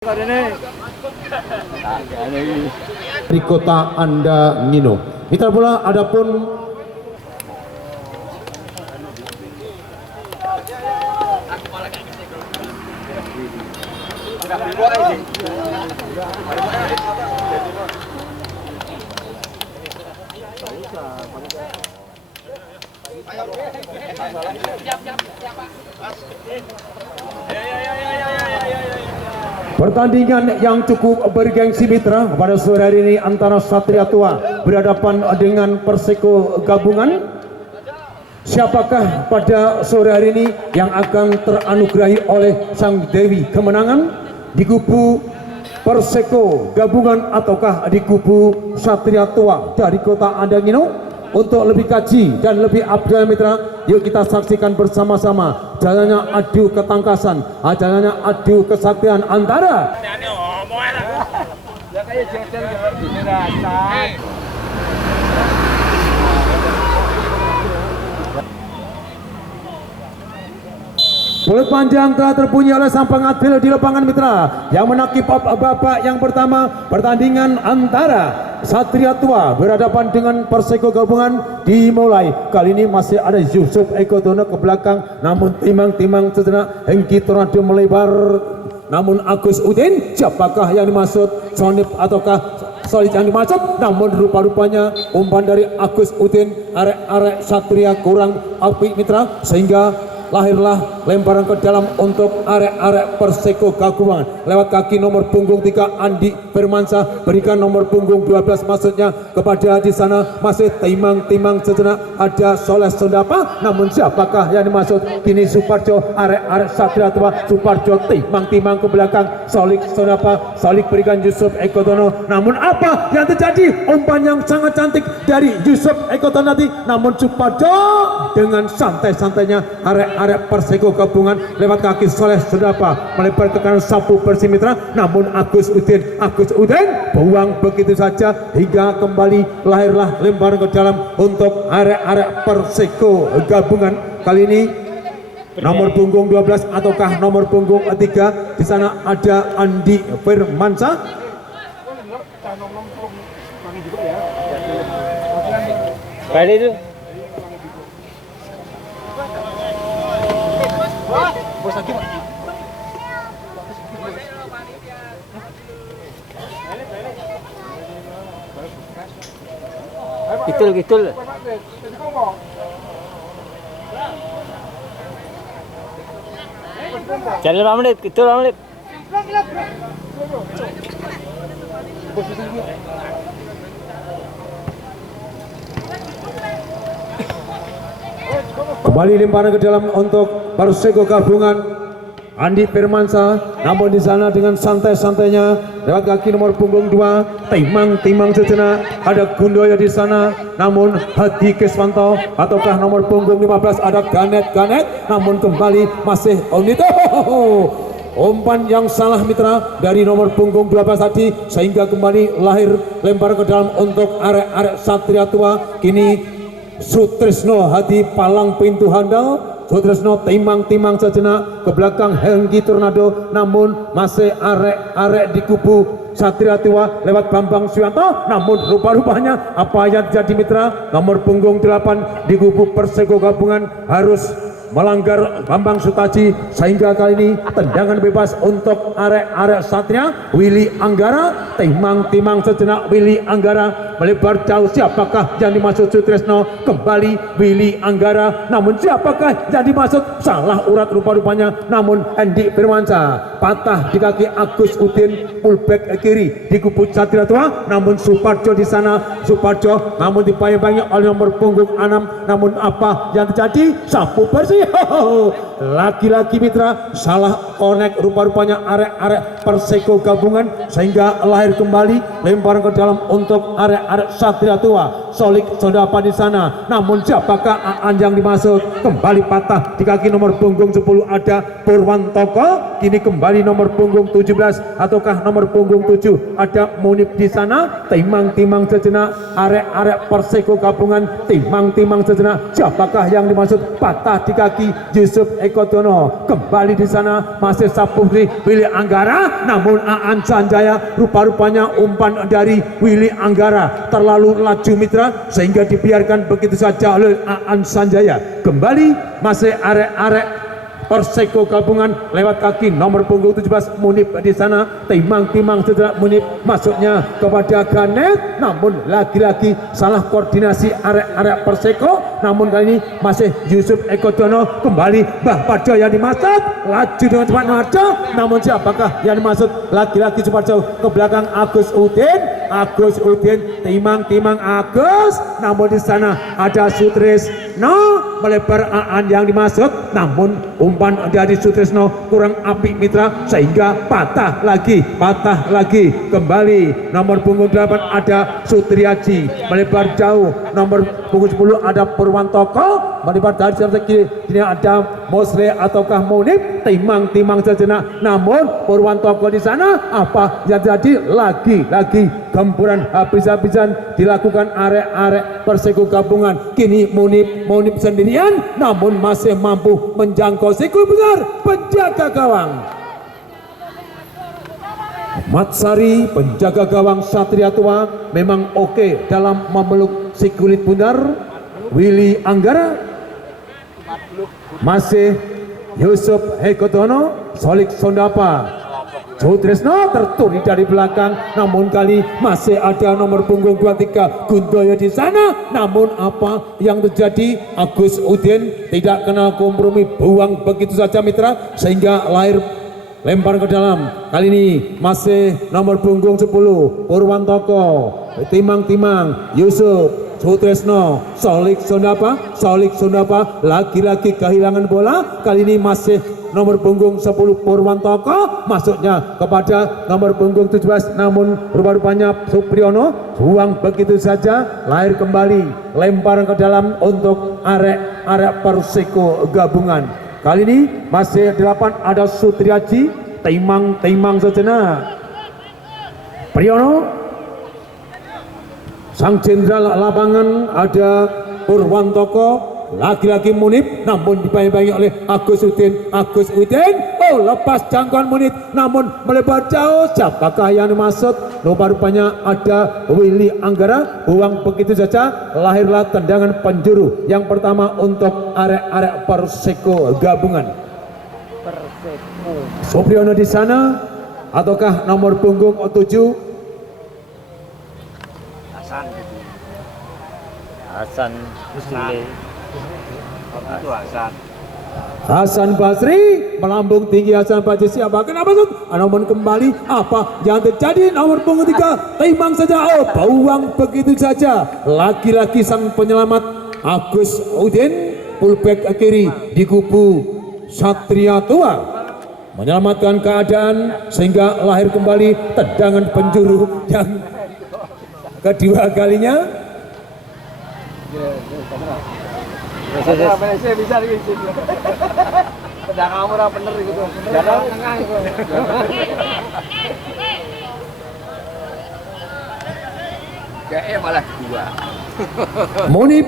Di kota Anda Ngino. Mitra bola, adapun pertandingan yang cukup bergengsi mitra pada sore hari ini antara Satria Tua berhadapan dengan Perseko Gabungan. Siapakah pada sore hari ini yang akan teranugerahi oleh Sang Dewi Kemenangan di kubu Perseko Gabungan ataukah di kubu Satria Tua dari kota Andangino? Untuk lebih kaji dan lebih update mitra, yuk kita saksikan bersama-sama jalannya adu ketangkasan, jalannya adu kesaktian antara bola panjang telah terbunyi oleh sang pengadil di lapangan mitra yang menakip babak yang pertama pertandingan antara Satria Tua berhadapan dengan Perseko Gabungan dimulai. Kali ini masih ada Yusuf Eko Dono ke belakang, namun timang-timang sejenak Hengki Tornado melebar, namun Agus Udin siapakah yang dimaksud, Sonip ataukah Solid yang dimaksud? Namun rupa-rupanya umpan dari Agus Udin arek-arek Satria kurang apik mitra, sehingga lahirlah lemparan ke dalam untuk arek-arek Perseko Gabungan lewat kaki nomor punggung 3 Andi Firmansyah, berikan nomor punggung 12 maksudnya kepada di sana masih timang-timang sejenak ada Soleh Sondapa, namun siapakah yang dimaksud? Kini Suparjo arek-arek Satria Tua, Suparjo timang-timang ke belakang Solik Sondapa, Solik berikan Yusuf Eko Dono, namun apa yang terjadi? Umpan yang sangat cantik dari Yusuf Eko Dono tadi, namun Suparjo dengan santai-santainya arek Perseko Gabungan lewat kaki Soleh Sondapa melebar ke kanan sapu bersih mitra, namun Agus Udin buang begitu saja hingga kembali lahirlah lemparan ke dalam untuk arek-arek Perseko Gabungan. Kali ini nomor punggung 12 ataukah nomor punggung 3, di sana ada Andi Firmansyah. Kali itu bos lagi Pak. Gitul. Jalan 5 menit, gitul 5 menit. Kembali lemparan ke dalam untuk Perseko Gabungan Andi Firmansyah, namun di sana dengan santai-santainya lewat kaki nomor punggung 2 timang sejenak ada Gundoyo di sana, namun Hadi Keswanto ataukah nomor punggung 15 ada Ganet, namun kembali masih Onito. Umpan yang salah mitra dari nomor punggung 12 tadi, sehingga kembali lahir lemparan ke dalam untuk arek-arek Satria Tua. Kini Sutrisno Hadi palang pintu handal, Sutrisno timang sejenak ke belakang Hengki Tornado, namun masih arek-arek di kubu Satria Tua lewat Bambang Suyanto, namun rupa-rupanya apa yang terjadi mitra? Nomor punggung 8 di kubu Perseko Gabungan harus melanggar Bambang Sutaji, sehingga kali ini tendangan bebas untuk arek-arek Satria. Willy Anggara timang sejenak, Willy Anggara melebar jauh, siapakah yang dimaksud? Sutrisno kembali Willy Anggara, namun siapakah yang dimaksud? Salah urat rupa-rupanya, namun Andi Firmansyah patah di kaki Agus Udin fullback kiri di kubu Satria Tua, namun Suparjo di sana, Suparjo namun dipayangi oleh nomor punggung 6, namun apa yang terjadi? Sapu bersih. Lagi-lagi mitra salah connect rupa-rupanya arek-arek Perseko Gabungan, sehingga lahir kembali lemparan ke dalam untuk arek-arek Satria Tua. Solik Sondapa di sana. Namun siapakah Aan yang dimaksud? Kembali patah di kaki nomor punggung 10 ada Purwantoko. Kini kembali nomor punggung 17 ataukah nomor punggung 7 ada Munib di sana. Timang-timang sejenak, arek-arek Perseko gabungan timang-timang sejenak. Siapakah yang dimaksud? Patah di kaki Yusuf Eko Dono. Kembali di sana masih Saputri Willy Anggara. Namun Aan Sanjaya rupa-rupanya umpan dari Willy Anggara terlalu laju mitra sehingga dibiarkan begitu saja oleh Aan Sanjaya. Kembali masih arek-arek Perseko gabungan lewat kaki nomor punggung 17 Munib di sana. Timang-timang sejenak Munib masuknya kepada Ganet. Namun lagi-lagi salah koordinasi arek-arek Perseko. Namun kali ini masih Yusuf Eko Dono. Kembali Mbah Parjo yang dimaksud laju dengan cepat Marjo. Namun siapakah yang dimaksud? Lagi-lagi cepat jauh ke belakang Agus Udin. Agus Udin timang-timang Agus. Namun di sana ada Sutrisno melebar Aan yang dimaksud. Namun umpan dari Sutrisno kurang apik mitra sehingga patah lagi kembali nomor punggung 8 ada Sutriaji melebar jauh. Nomor punggung 10 ada Purwantoko melebar dari sebelah kiri. Ini ada Mosle ataukah Munib. Timang-timang sejenak. Namun Purwantoko di sana apa yang terjadi? Lagi gempuran habis-habisan dilakukan arek-arek Perseko gabungan. Kini Munib sendirian namun masih mampu menjangkau sikul besar penjaga gawang. Matsari penjaga gawang Satria Tua memang oke dalam memeluk si kulit bundar. Willy Anggara masih Yusuf Hekotono, Solik Sondapa, Sutrisno terturi dari belakang. Namun kali masih ada nomor punggung 23 Gundoyo di sana. Namun apa yang terjadi? Agus Udin tidak kenal kompromi, buang begitu saja mitra sehingga lahir lempar ke dalam. Kali ini masih nomor punggung 10 Purwantoko, timang-timang Yusuf Sutrisno, Solik Sondapa lagi-lagi kehilangan bola. Kali ini masih nomor punggung 10 Purwantoko, masuknya kepada nomor punggung 17 namun rupa-rupanya Supriyono buang begitu saja, lahir kembali lempar ke dalam untuk arek Perseko gabungan. Kali ini masih 8 ada Sutriaji, timang sejenak Priyono. Sang jenderal lapangan ada Purwantoko, lagi-lagi Munib namun dibayang-bayangi oleh Agus Udin. Oh, lepas jangkauan Munib namun melebar jauh. Siapakah yang dimaksud? Rupa-rupanya ada Willy Anggara, buang begitu saja. Lahirlah tendangan penjuru yang pertama untuk arek-arek Perseko gabungan. Supriyono di sana ataukah nomor punggung 7 Hasan Sule. Hasan Basri melambung tinggi. Hasan Basri siapa? Kenapa Sun? Namun kembali apa yang terjadi? Nomor punggung 3 timang saja. Oh, buang begitu saja. Lagi-lagi sang penyelamat Agus Udin fullback kiri di kubu Satria Tua menyelamatkan keadaan sehingga lahir kembali tendangan penjuru yang kedua kalinya. Bisa gitu. Pedang kamu ora bener gitu. Jangan tengah itu. Kayak malah kedua. Munib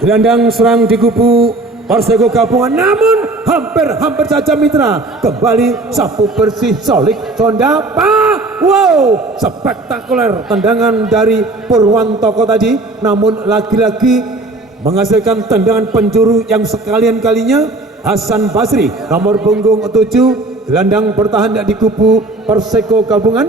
gelandang serang di kubu Perseko gabungan namun hampir saja mitra. Kembali sapu bersih Solik Sondapa. Wow, spektakuler tendangan dari Purwantoko tadi namun lagi-lagi menghasilkan tendangan penjuru yang sekalian kalinya. Hasan Basri nomor punggung 7 gelandang bertahan di kubu Perseko gabungan.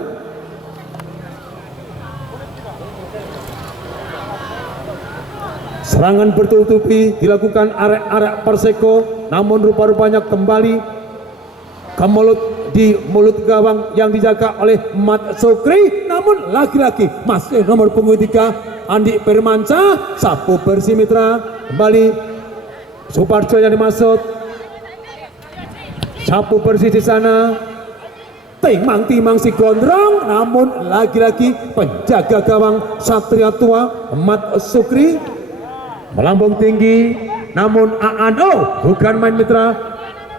Serangan bertubi-tubi dilakukan arek-arek Perseko namun rupa-rupanya kembali ke mulut gawang yang dijaga oleh Mat Sukri. Namun lagi-lagi masih nomor punggung 3 Andi Firmansyah, sapu bersih mitra. Kembali Suparjo yang dimaksud, sapu bersih di sana. timang-timang si Gondrong, namun lagi-lagi penjaga gawang Satria Tua Mat Sukri melambung tinggi, namun bukan main mitra,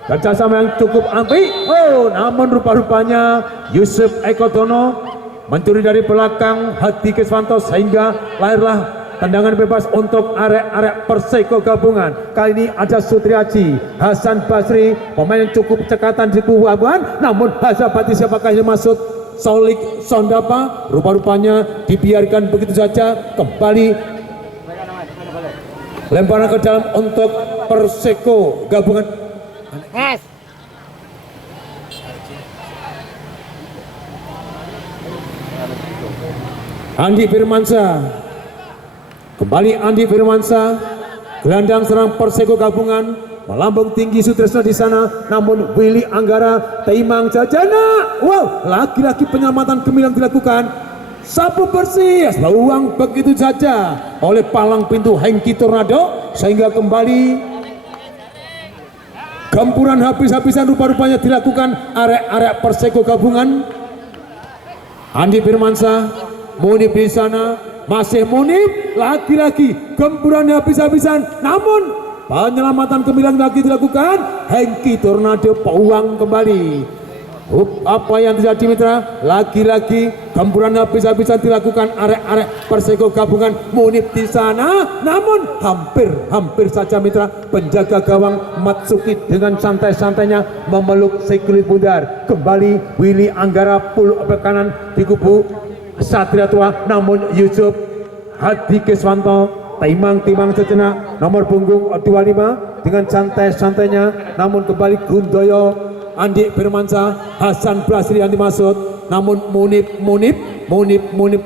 kerjasama yang cukup apik. Namun rupa-rupanya Yusuf Eko Dono mencuri dari belakang Hadi Keswanto sehingga lahirlah tendangan bebas untuk arek-arek Perseko gabungan. Kali ini ada Sutriaji, Hasan Basri, pemain yang cukup cekatan di pelabuhan, namun Hazabati siapakah yang masuk? Solik Sondapa, rupa-rupanya dibiarkan begitu saja. Kembali lemparan ke dalam untuk Perseko gabungan. Andi Firmansyah, kembali Andi Firmansyah, gelandang serang Perseko gabungan, melambung tinggi Sutresna di sana, namun Willy Anggara, Taimang Jajana, lagi-lagi penyelamatan gemilang dilakukan, sapu bersih, peluang begitu saja oleh palang pintu Hengki Tornado, sehingga kembali gempuran habis-habisan rupa-rupanya dilakukan arek-arek Perseko gabungan. Andi Firmansyah, Munib di sana, masih Munib, lagi-lagi gempuran habis-habisan, namun penyelamatan gemilang lagi dilakukan. Hengki Tornado peluang kembali. Apa yang terjadi mitra? Lagi-lagi gempuran habis-habisan dilakukan arek-arek Perseko gabungan. Munib di sana, namun hampir saja mitra penjaga gawang Matsuki dengan santai-santainya memeluk si kulit bundar. Kembali Willy Anggara pull ke kanan di kubu Satria Tua, namun Yusuf Hadi Keswanto timang-timang sejenak nomor punggung 25 dengan santai-santainya, namun kembali Gundoyo, Andi Firmansyah, Hasan Basri yang dimaksud, namun Munib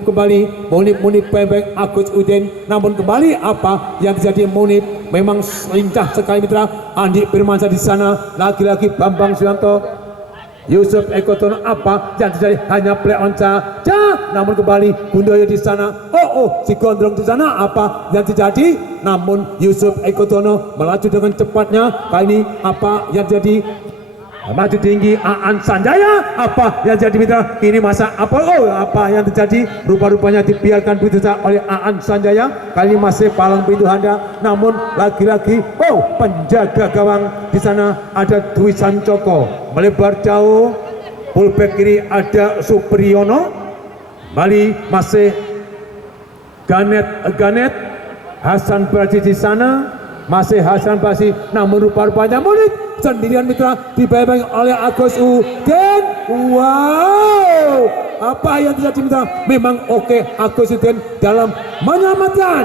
kembali, Munib pembek Agus Udin, namun kembali apa yang terjadi? Munib memang lincah sekali mitra. Andi Firmansyah di sana, lagi-lagi Bambang Suyanto, Yusuf Eko Dono, apa yang terjadi? Hanya play on saja, namun kembali Gundoyo di sana, si Gondrong di sana, apa yang terjadi? Namun Yusuf Eko Dono melaju dengan cepatnya. Kali ini apa yang terjadi? Maju tinggi Aan Sanjaya, apa yang jadi mitra? Ini masa apa yang terjadi? Rupa-rupanya dibiarkan begitu saja oleh Aan Sanjaya. Kali ini masih palang pintu Handa, namun lagi-lagi penjaga gawang di sana ada Dwi Sancoko melebar jauh. Fullback kiri ada Supriyono, Bali masih Ganet Hasan Basri di sana, masih Hasan Basri, namun rupa-rupanya Munib sendirian mitra dibayang oleh Agus Udin. Apa yang terjadi mitra? Memang Agus Udin dalam menyelamatkan,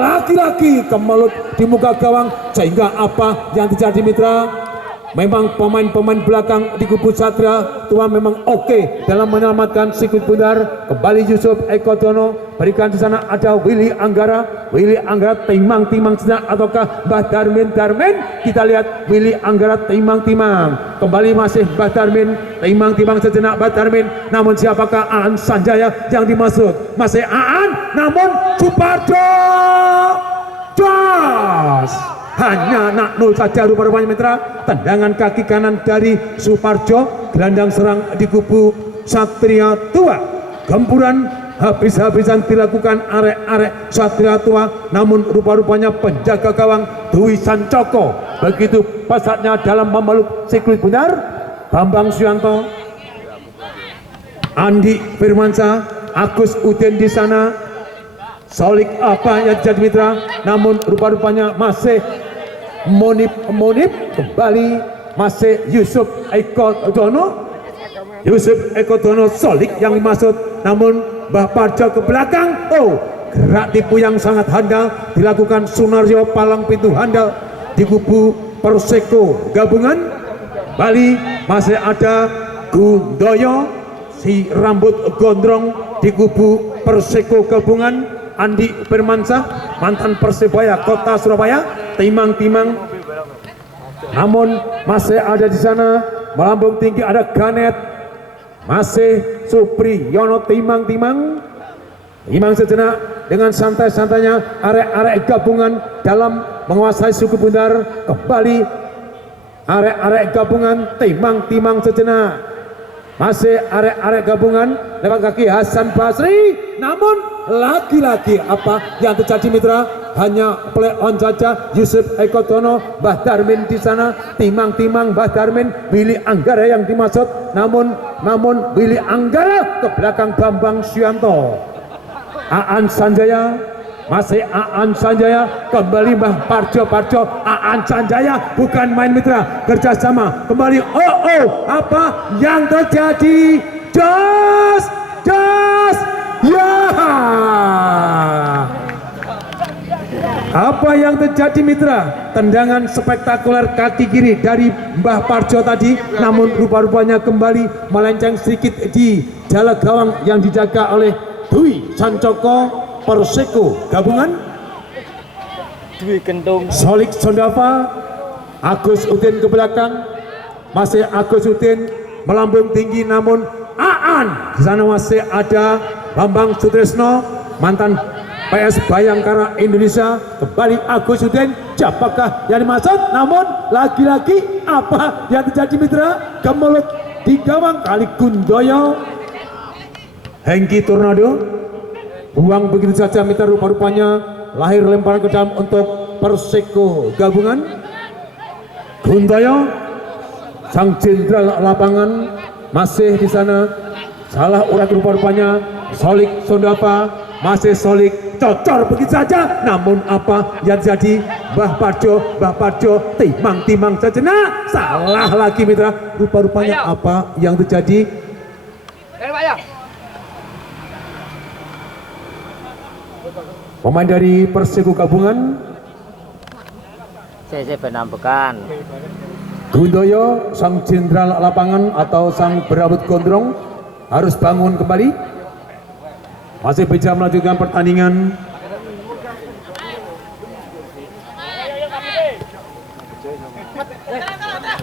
lagi-lagi kemelut di muka gawang, sehingga apa yang terjadi mitra? Memang pemain-pemain belakang di kubu Satria Tua memang dalam menyelamatkan sikut bundar. Kembali Yusuf Eko Dono, berikan di sana ada Willy Anggara, timang-timang sejenak ataukah Mbah Darmin? Kita lihat Willy Anggara timang-timang, kembali masih Mbah Darmin, timang-timang sejenak Mbah Darmin, namun siapakah? Aan Sanjaya yang dimaksud, masih Aan, namun Suparjo hanya nak 0 saja rupa-rupanya mitra. Tendangan kaki kanan dari Suparjo, gelandang serang di kubu Satria Tua. Gempuran habis-habisan dilakukan arek-arek Satria Tua, namun rupa-rupanya penjaga gawang Dwi Sancoko begitu pesatnya dalam memeluk siklit benar. Bambang Suyanto, Andi Firmansyah, Agus Udin di sana, Solik apa yang jadi mitra, namun rupa-rupanya masih Munib kembali, masih Yusuf Eko Dono, Solik yang dimaksud, namun Mbah Parjo ke belakang. Gerak tipu yang sangat handal dilakukan Sunaryo palang pintu handal di kubu Perseko gabungan. Bali masih ada Gundoyo, si rambut gondrong di kubu Perseko gabungan. Andi Firmansyah, mantan Persebaya Kota Surabaya, timang-timang, namun masih ada di sana melambung tinggi ada Ganet, masih Supriyono, timang-timang sejenak dengan santai-santainya arek-arek gabungan dalam menguasai suku bundar. Kembali arek-arek gabungan timang-timang sejenak, masih arek-arek gabungan lewat kaki Hasan Basri, namun lagi-lagi apa yang terjadi mitra, hanya play on saja. Yusuf Eko Tono, Mbah Darmin di sana, timang-timang Mbah Darmin, Willy Anggara yang dimaksud, namun Willy Anggara ke belakang Bambang Suyanto. Aan Sanjaya, masih Aan Sanjaya, kembali Mbah Parjo, Aan Sanjaya bukan main mitra, kerjasama kembali. Apa yang terjadi? Das ya, apa yang terjadi mitra? Tendangan spektakuler kaki kiri dari Mbah Parjo tadi, namun rupa-rupanya kembali melenceng sedikit di jala gawang yang dijaga oleh Dwi Sancoko Perseko gabungan. Dwi kentung. Solik Sondava, Agus Udin ke belakang, masih Agus Udin melambung tinggi, namun Aan di sana masih ada Bambang Sutrisno, mantan PS Bayangkara Indonesia. Kembali Agus Udin, siapakah yang dimaksud? Namun lagi-lagi apa yang terjadi mitra? Kemelut di gawang kali Gundoyo, Hengki Tornado buang begitu saja mitra, rupa-rupanya lahir lemparan ke dalam untuk Perseko gabungan. Gundoyo, sang jenderal lapangan, masih di sana salah urat rupa-rupanya. Solik Sondava, masih Solik, cocor begitu saja, namun apa yang jadi? Mbah Parjo timang sejenak, salah lagi mitra, rupa-rupanya apa yang terjadi? Pemain dari Perseko gabungan CC Penambekan, Gundoyo, sang jenderal lapangan atau sang berambut gondrong, harus bangun kembali. Masih bisa melanjutkan pertandingan.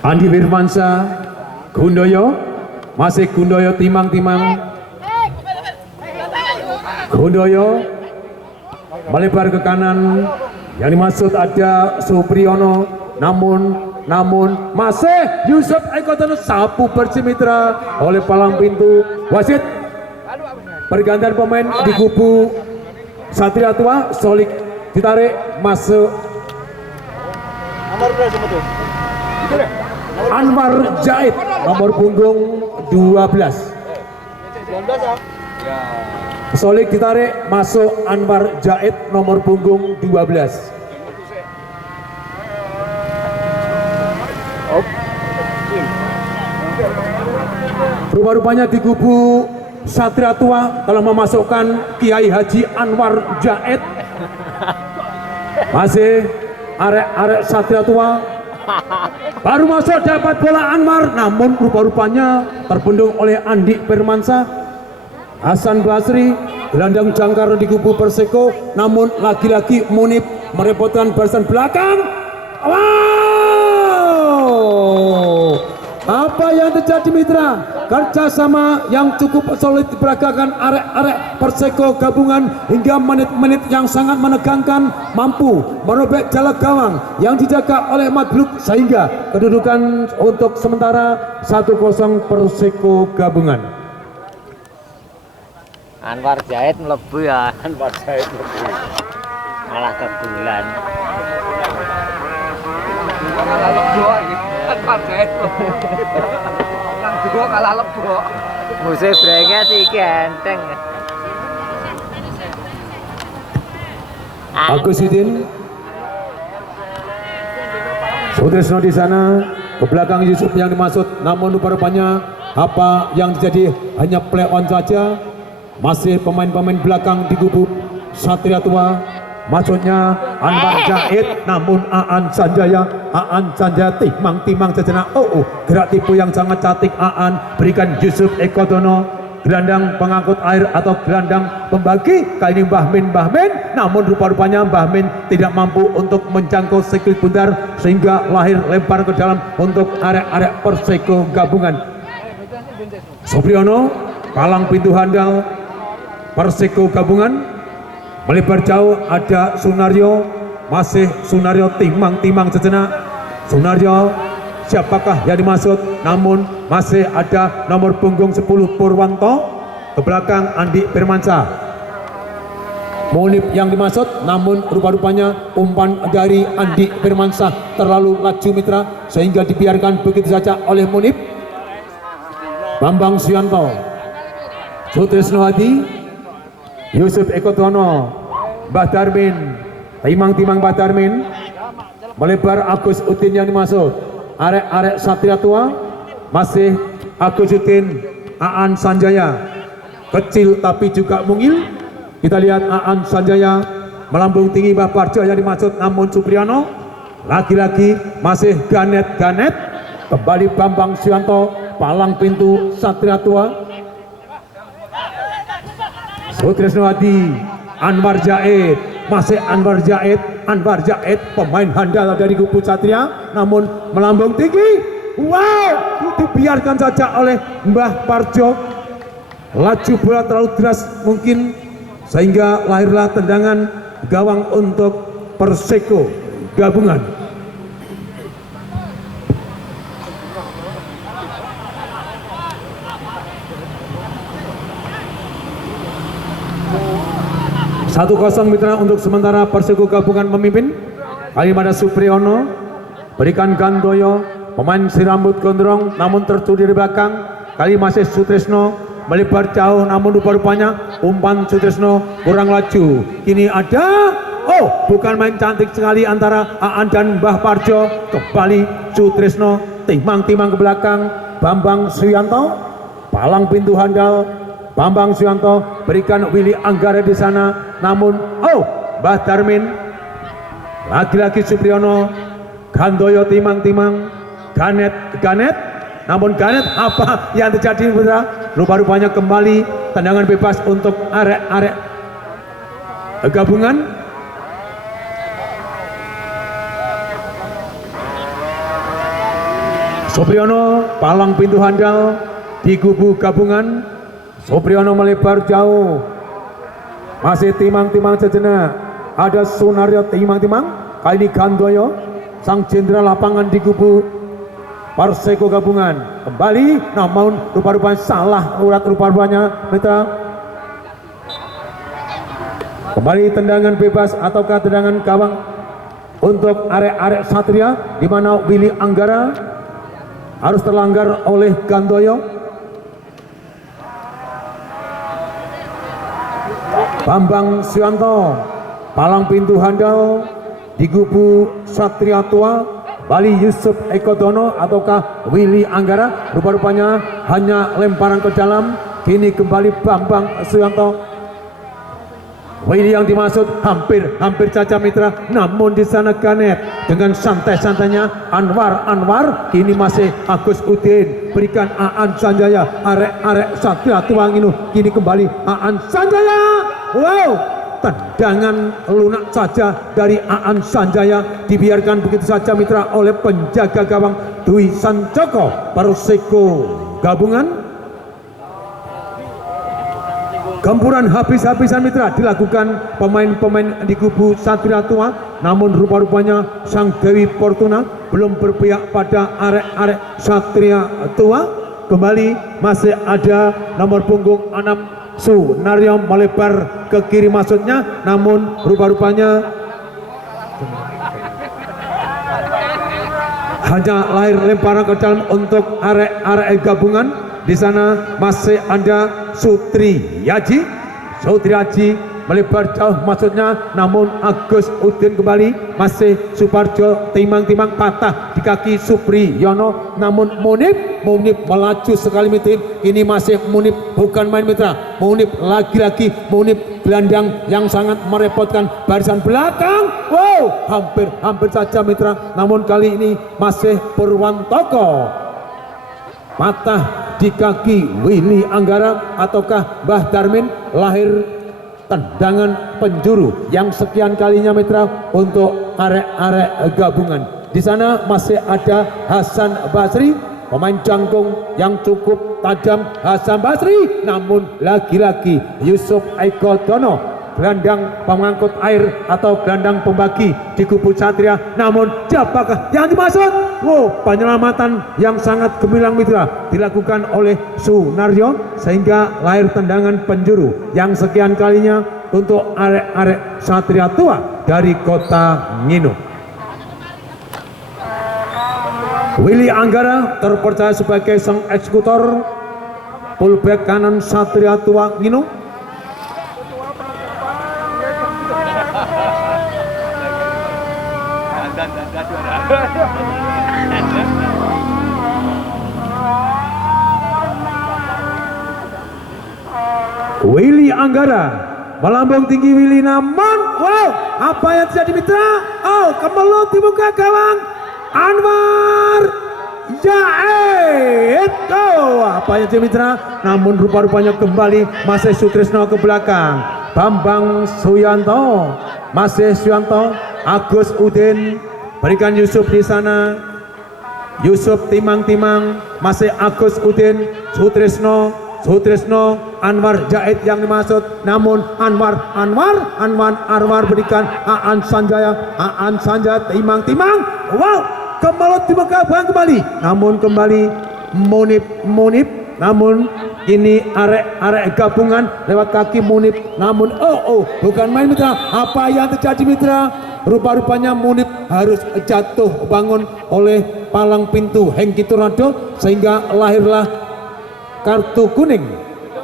Andi Firmansyah, Gundoyo, masih Gundoyo timang-timang. Gundoyo melebar ke kanan, yang dimaksud ada Supriyono, namun masih Yusuf Eko Tono, sapu bersih mitra oleh palang pintu wasit. Pergantian pemain di kubu Satria Tua. Solik ditarik masuk Anwar Jahit, nomor punggung 12. Solik ditarik masuk Anwar Jahit, nomor punggung 12. Rupa-rupanya di kubu Satria Tua telah memasukkan Kiai Haji Anwar Jahit. Masih arek-arek Satria Tua baru masuk, dapat bola Anwar, namun rupa-rupanya terbendung oleh Andi Firmansyah. Hasan Basri, gelandang jangkar di kubu Perseko, namun lagi-lagi Munib merepotkan barisan belakang. Apa yang terjadi mitra? Kerjasama yang cukup solid diperagakan arek-arek Perseko gabungan hingga menit-menit yang sangat menegangkan, mampu merobek jala gawang yang dijaga oleh Madluk, sehingga kedudukan untuk sementara 1-0 Perseko gabungan. Anwar Jahit melebu ya, Anwar Jahit melebu, malah kegulan. Kalah lebo. Musuh brengnya sih ganteng. Agus Udin, Sutrisno di sana, ke belakang Yusuf yang dimaksud, namun rupa-rupanya apa yang terjadi hanya play on saja. Masih pemain-pemain belakang di kubu Satria Tua, maksudnya Anwar Jahit, namun Aan Sanjaya timang sejenak. Gerak tipu yang sangat cantik Aan, berikan Yusuf Eko Tono, gelandang pengangkut air atau gelandang pembagi. Kali ini Mbah Min, namun rupa-rupanya Mbah Min tidak mampu untuk menjangkau sikil bundar, sehingga lahir lempar ke dalam untuk arek-arek Perseko gabungan. Supriyono, palang pintu handal Perseko gabungan, melebar jauh, ada Sunario, masih Sunario timang sejenak. Sunario, siapakah yang dimaksud? Namun masih ada nomor punggung 10 Purwanto, ke belakang Andi Firmansyah. Munib yang dimaksud, namun rupa-rupanya umpan dari Andi Firmansyah terlalu laju mitra sehingga dibiarkan begitu saja oleh Munib. Bambang Suyanto, Sutrisno Hadi, Yusuf Eko Tono, Mbah Darmin, timang-timang Mbah Darmin, melebar Agus Udin yang dimaksud. Arek-arek Satria Tua, masih Agus Udin, Aan Sanjaya, kecil tapi juga mungil. Kita lihat Aan Sanjaya melambung tinggi Mbah Parjo yang dimaksud, namun Supriyono lagi-lagi masih ganet-ganet. Kembali Bambang Suyanto, palang pintu Satria Tua. Sutrisno Hadi, Anwar Jaid, masih Anwar Jaid pemain handal dari kubu Satria, namun melambung tinggi. Wow, dibiarkan saja oleh Mbah Parjo. Laju bola terlalu deras mungkin sehingga lahirlah tendangan gawang untuk Perseko Gabungan. Satu kosong mitra untuk sementara Perseko Gabungan memimpin. Kalimada Supriyono berikan Gandoyo, pemain si rambut gondrong namun tercuri di belakang. Kali masih Sutrisno melebar jauh namun rupa-rupanya umpan Sutrisno kurang laju. Kini ada, oh bukan main cantik sekali antara Aan dan Mbah Parjo. Kembali Sutrisno timang-timang ke belakang. Bambang Suyanto, palang pintu handal Bambang Suyanto berikan Willy Anggara di sana, namun oh Mbah Darmin, lagi-lagi Supriyono, Gandoyo timang-timang, ganet, namun ganet apa yang terjadi putra? Rupa-rupanya kembali tendangan bebas untuk arek-arek Gabungan. Supriyono palang pintu handal di kubu Gabungan. Supriyono melebar jauh, masih timang-timang sejenak. Ada Sunaryo timang-timang, kali ini Gandoyo, sang jenderal lapangan di kubu Perseko Gabungan. Kembali, namun rupa-rupanya salah urat rupa-rupanya mitra. Kembali tendangan bebas ataukah tendangan gawang untuk arek-arek Satria, di mana Willy Anggara harus terlanggar oleh Gandoyo. Bambang Suyanto, palang pintu handal di kubu Satria Tua. Bali Yusuf Eko Dono ataukah Willy Anggara, rupa-rupanya hanya lemparan ke dalam. Kini kembali Bambang Suyanto. Willy yang dimaksud hampir saja mitra, namun di sana ganet dengan santai-santainya Anwar. Kini masih Agus Udin, berikan Aan Sanjaya, arek Satria Tuanginu. Kini kembali Aan Sanjaya. Wow, tendangan lunak saja dari Aan Sanjaya, dibiarkan begitu saja mitra oleh penjaga gawang Dwi Sancoko. Perseko Gabungan. Gempuran habis-habisan mitra dilakukan pemain-pemain di kubu Satria Tua, namun rupa-rupanya sang Dewi Fortuna belum berpihak pada arek-arek Satria Tua. Kembali masih ada nomor punggung 6 Sunaryo melebar ke kiri maksudnya, namun rupa-rupanya hanya lahir lemparan ke dalam untuk arek-arek Gabungan. Di sana masih ada Sutriyaji melebar jauh maksudnya, namun Agus Udin kembali. Masih Suparjo timang-timang patah di kaki Supriyono, namun Munib melaju sekali mitra. Ini masih Munib, bukan main mitra. Munib lagi-lagi Munib gelandang yang sangat merepotkan barisan belakang. Wow, hampir saja mitra, namun kali ini masih Purwantoko patah di kaki Willy Anggara ataukah Mbah Darmin. Lahir tendangan penjuru yang sekian kalinya mitra untuk arek-arek Gabungan. Di sana masih ada Hasan Basri, pemain jangkung yang cukup tajam. Hasan Basri, namun lagi-lagi Yusuf Eko Dono, gelandang pengangkut air atau gelandang pembagi di kubu Satria. Namun siapakah yang dimaksud? penyelamatan yang sangat gemilang mitra dilakukan oleh Sunaryo sehingga lahir tendangan penjuru yang sekian kalinya untuk arek-arek Satria Tua dari kota Ngino. Willy Anggara terpercaya sebagai sang eksekutor fullback kanan Satria Tua Ngino. Willy Anggara melambung tinggi Willy, namun apa yang terjadi mitra? Kemelut di muka gawang Anwar Jaid. Apa yang terjadi mitra? Namun rupa-rupanya kembali masih Sutrisno ke belakang. Bambang Suyanto, masih Suyanto, Agus Udin, berikan Yusuf di sana. Yusuf timang-timang, masih Agus Udin, Sutrisno, Anwar Jaid yang dimaksud, namun Anwar berikan Aan Sanjaya timang-timang. Kemelut di muka bang kembali, namun kembali Munib, namun ini arek gabungan lewat kaki Munib, namun bukan main mitra. Apa yang terjadi mitra? Rupa-rupanya Munib harus jatuh bangun oleh palang pintu Hengki Tornado sehingga lahirlah kartu kuning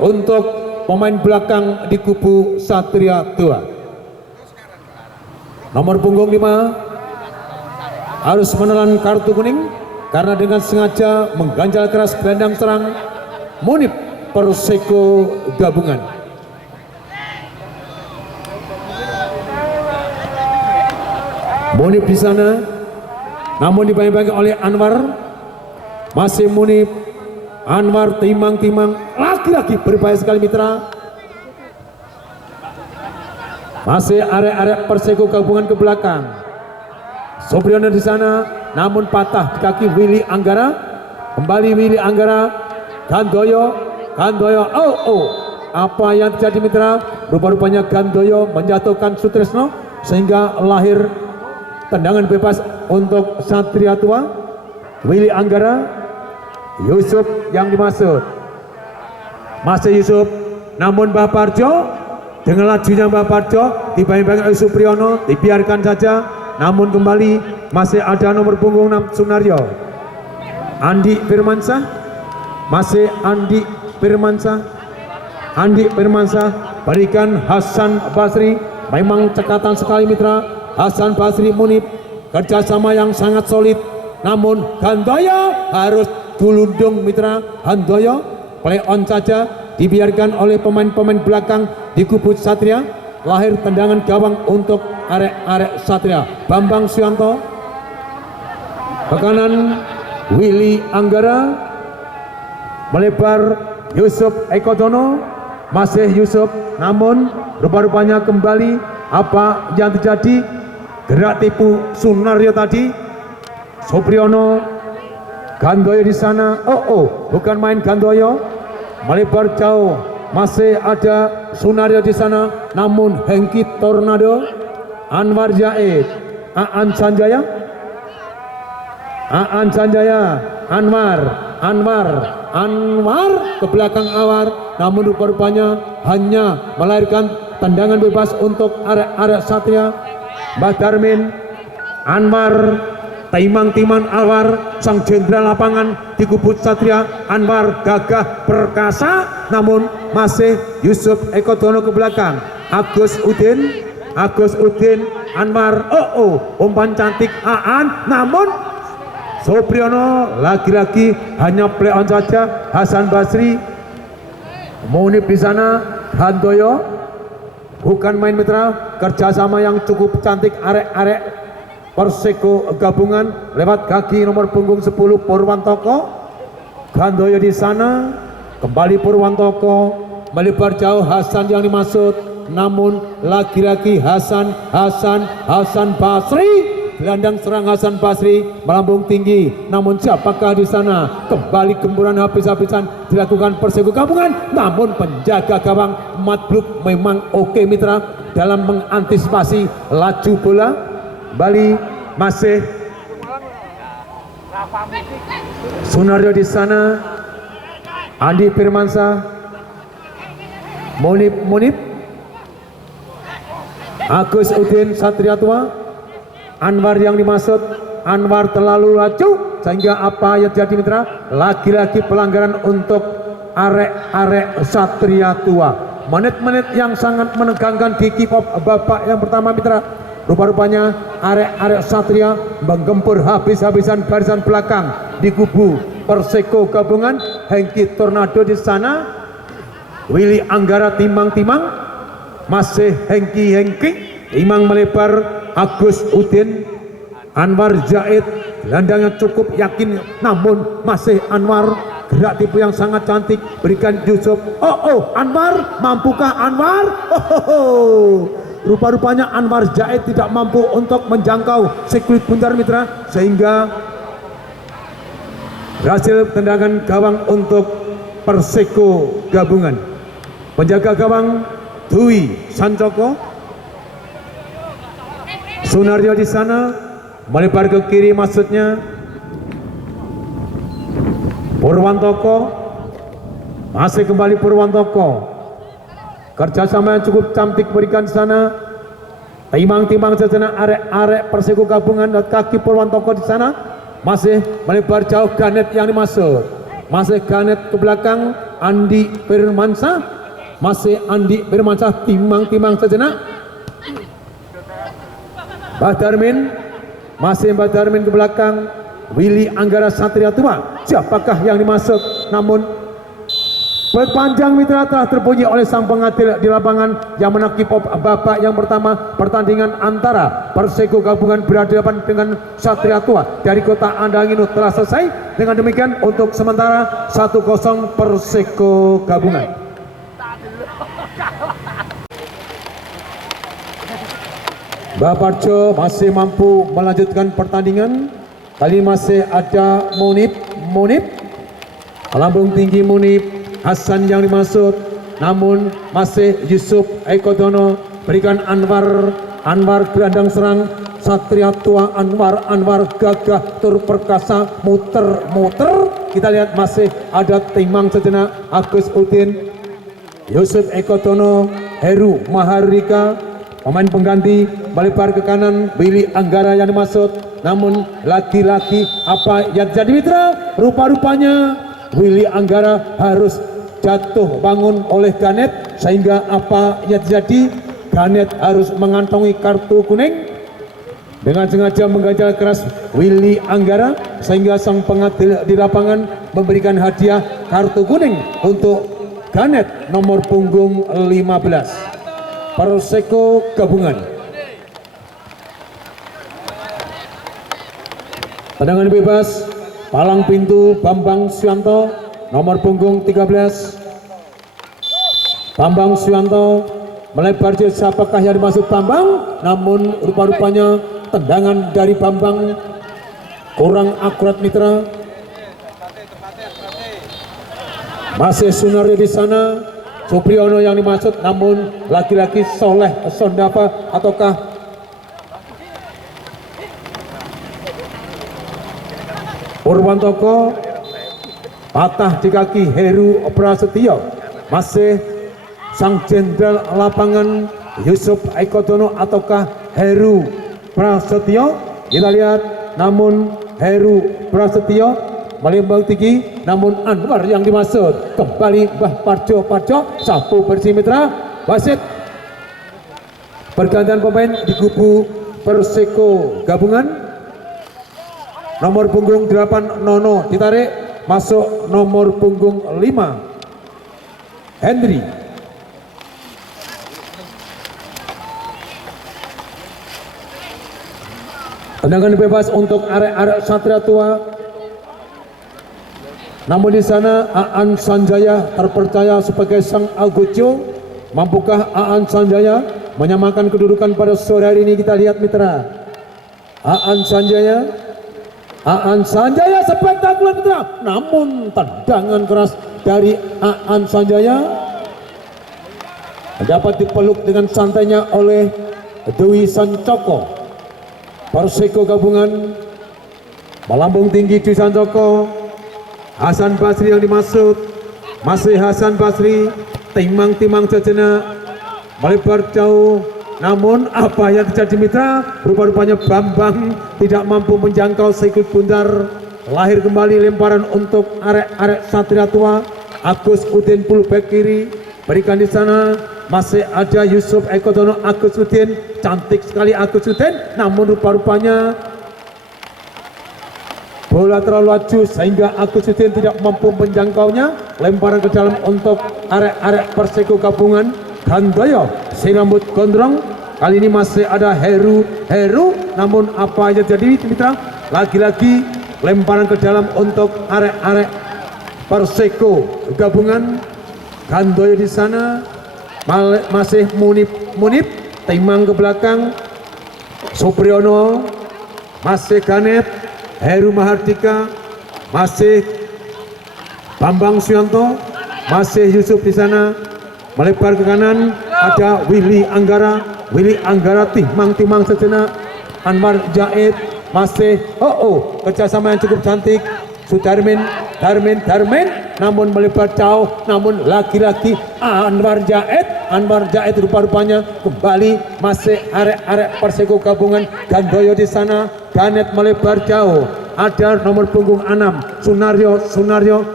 untuk pemain belakang di kubu Satria Tua. Nomor punggung 5 harus menelan kartu kuning karena dengan sengaja mengganjal keras gelandang serang Munib Perseko gabungan. Munib di sana, namun dibayang-bayang oleh Anwar. Masih Munib, Anwar timang-timang, lagi-lagi berbahaya sekali mitra. Masih arek-arek Perseko gabungan ke belakang. Sobriono di sana, namun patah di kaki Willy Anggara. Kembali Willy Anggara, Gandoyo. Apa yang terjadi mitra? Rupa-rupanya Gandoyo menjatuhkan Sutrisno sehingga lahir tendangan bebas untuk Satria Tua. Willy Anggara, Yusuf yang dimaksud, masih Yusuf, namun Mbah Parjo dengan lajunya Mbah Parjo dibayang-bayang oleh Supriyono, dibiarkan saja. Namun kembali masih ada nomor punggung 6 Sunaryo, Andi Firmansyah, masih Andi Firmansyah berikan Hasan Basri. Memang cekatan sekali mitra. Hasan Basri Munib kerjasama yang sangat solid, namun Gandoyo harus dulundung mitra. Gandoyo play on saja dibiarkan oleh pemain-pemain belakang di kubu Satria. Lahir tendangan gawang untuk arek-arek Satria. Bambang Suyanto ke kanan, Willy Anggara melebar, Yusuf Ekodono, masih Yusuf, namun rupa-rupanya kembali apa yang terjadi? Gerak tipu Sunaryo tadi. Supriyono, Gandoyo di sana. Bukan main Gandoyo, melebar jauh. Masih ada Sunaryo di sana, namun Hengki Tornado, Anwar Jaid, Aan Sanjaya, Anwar ke belakang Anwar, namun rupa-rupanya hanya melahirkan tendangan bebas untuk arek-arek Satria. Mbah Darmin, Anwar, timang-timang Anwar, sang jenderal lapangan di kubu Satria. Anwar gagah perkasa, namun masih Yusuf Ekodono ke belakang. Agus Udin, Anwar, umpan cantik Aan, namun Supriyono lagi-lagi hanya play on saja. Hasan Basri, Munib di sana, Gandoyo. Bukan main mitra, kerjasama yang cukup cantik arek-arek Perseko gabungan lewat kaki nomor punggung 10 Purwantoko. Gandoyo di sana, kembali Purwantoko melebar jauh. Hasan yang dimaksud, namun lagi-lagi Hasan Basri. Gelandang serang Hasan Basri melambung tinggi, namun siapakah di sana? Kembali gemburan habis-habisan dilakukan Perseko gabungan, namun penjaga gawang Matbluk memang oke mitra dalam mengantisipasi laju bola. Kembali masih Sunaryo di sana, Andi Firmansyah, Munib, Agus Udin Satria Tua, Anwar yang dimaksud, Anwar terlalu laju sehingga apa yang jadi mitra? Lagi-lagi pelanggaran untuk arek-arek Satria Tua. Menit-menit yang sangat menegangkan di kick off babak yang pertama mitra. Rupa-rupanya arek-arek Satria menggempur habis-habisan barisan belakang di kubu Perseko gabungan. Hengki Tornado di sana, Willy Anggara timang-timang, masih Hengki Imang melebar, Agus Udin, Anwar Zaid, gelandangnya cukup yakin namun masih Anwar, gerak tipu yang sangat cantik, berikan Yusuf. Anwar, mampukah Anwar? Rupa-rupanya Anwar Zaid tidak mampu untuk menjangkau sirkuit Buntar mitra, sehingga berhasil tendangan gawang untuk Perseko gabungan. Penjaga gawang Dwi Sancoko, Sunaryo di sana melebar ke kiri, maksudnya Purwantoko, masih kembali Purwantoko, kerjasama yang cukup cantik berikan di sana, timang-timang sejenak arek-arek Perseko gabungan dan kaki Purwantoko di sana, masih melebar jauh Ganet yang dimaksud, masih Ganet ke belakang Andi Firmansyah, masih Andi Firmansyah timang-timang sejenak, Badarmin, masih Badarmin ke belakang Willy Anggara Satria Tua. Siapakah yang dimaksud? Namun perpanjang mitra telah terbunyi oleh sang pengadil di lapangan yang menakip babak yang pertama pertandingan antara Perseko gabungan berhadapan dengan Satria Tua dari kota Andanginu telah selesai. Dengan demikian untuk sementara 1-0 Perseko gabungan. Baparjo masih mampu melanjutkan pertandingan. Kali masih ada Munib, lambung tinggi Munib, Hasan yang dimaksud, namun masih Yusuf Ekodono, berikan Anwar gelandang serang Satria Tua, Anwar gagah tur perkasa, muter, kita lihat masih ada timang sejenak Agus Udin, Yusuf Ekodono, Heru Mahardika, pemain pengganti melebar ke kanan Willy Anggara yang dimaksud, namun lagi-lagi apa yang jadi mitra? Rupa-rupanya Willy Anggara harus jatuh bangun oleh Ganet, sehingga apa yang jadi? Ganet harus mengantongi kartu kuning. Dengan sengaja mengganjal keras Willy Anggara, sehingga sang pengadil di lapangan memberikan hadiah kartu kuning untuk Ganet nomor punggung 15 Perseko gabungan. Tendangan bebas palang pintu Bambang Suyanto nomor punggung 13. Bambang Suyanto melebar jauh. Siapakah yang dimaksud Bambang? Namun rupa-rupanya tendangan dari Bambang kurang akurat mitra. Masih Sunaryo di sana, Supriyono yang dimaksud, namun laki-laki Soleh Sondapa ataukah Purwantoko, patah di kaki Heru Prasetyo. Masih sang jenderal lapangan Yusuf Ekodono ataukah Heru Prasetyo, kita lihat, namun Heru Prasetyo melembang tinggi, namun Anwar yang dimaksud. Kembali Mbah Parjo, sapu bersih mitra. Wasit pergantian pemain di kubu Perseko gabungan. Nomor punggung 8 Nono ditarik, masuk nomor punggung 5 Henry. Tendangan bebas untuk arek-arek Satria Tua. Namun di sana Aan Sanjaya terpercaya sebagai sang Algojo. Mampukah Aan Sanjaya menyamakan kedudukan pada sore hari ini? Kita lihat mitra. Aan Sanjaya spektakuler mitra. Namun tendangan keras dari Aan Sanjaya dapat dipeluk dengan santainya oleh Dwi Sancoko. Perseko gabungan melambung tinggi Dusan Joko. Hasan Basri yang dimaksud, masih Hasan Basri, timang-timang sejenak, melebar jauh. Namun apa yang terjadi mitra? Rupa-rupanya Bambang tidak mampu menjangkau sikut bundar. Lahir kembali lemparan untuk arek-arek Satria Tua. Agus Udin fullback kiri, berikan di sana. Masih ada Yusuf Ekotono. Agus Udin, cantik sekali Agus Udin, namun rupa-rupanya bola terlalu laju sehingga Agus Udin tidak mampu menjangkaunya. Lemparan ke dalam untuk arek-arek Perseko gabungan. Gandoyo, si rambut gondrong. Kali ini masih ada Heru, namun apa yang jadi mitra? Lagi-lagi lemparan ke dalam untuk arek-arek Perseko gabungan. Gandoyo di sana, masih Munip, timang ke belakang. Supriyono, masih Ganet, Heru Mahardika, masih Bambang Suyanto, masih Yusuf di sana. Melebar ke kanan, ada Willy Anggara timang-timang sejenak. Anwar Jaid, masih kerjasama yang cukup cantik. Sudarmin, Darmin, namun melebar jauh, namun lagi-lagi Anwar Jaid rupa-rupanya kembali. Masih arek-arek Perseko gabungan. Gandoyo di sana, Ganet melebar jauh. Ada nomor punggung 6 Sunaryo,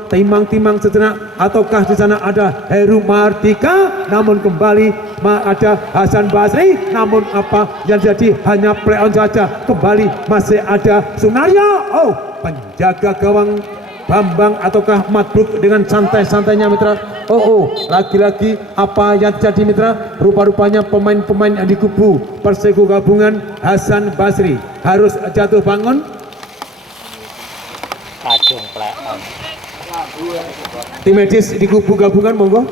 timang-timang sejenak. Ataukah di sana ada Heru Mardika, namun kembali ada Hasan Basri, namun apa yang jadi hanya play on saja. Kembali masih ada Sunaryo. Penjaga gawang Bambang ataukah Madbruk dengan santai-santainya mitra. Lagi-lagi apa yang terjadi mitra? Rupa-rupanya pemain-pemain yang di kubu Perseko gabungan Hasan Basri harus jatuh bangun. Kacung play on. Tim medis di kubu gabungan monggo.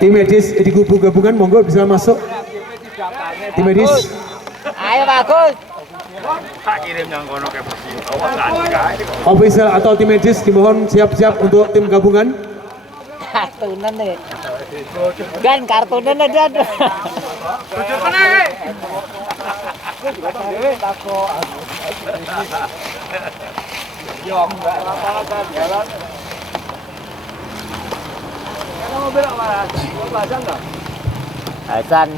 Tim medis di kubu gabungan monggo bisa masuk. Tim medis. Ayo bagus. Official atau tim medis dimohon siap-siap untuk tim gabungan. Kartunan nih. Gan kartunan aja. Hasan.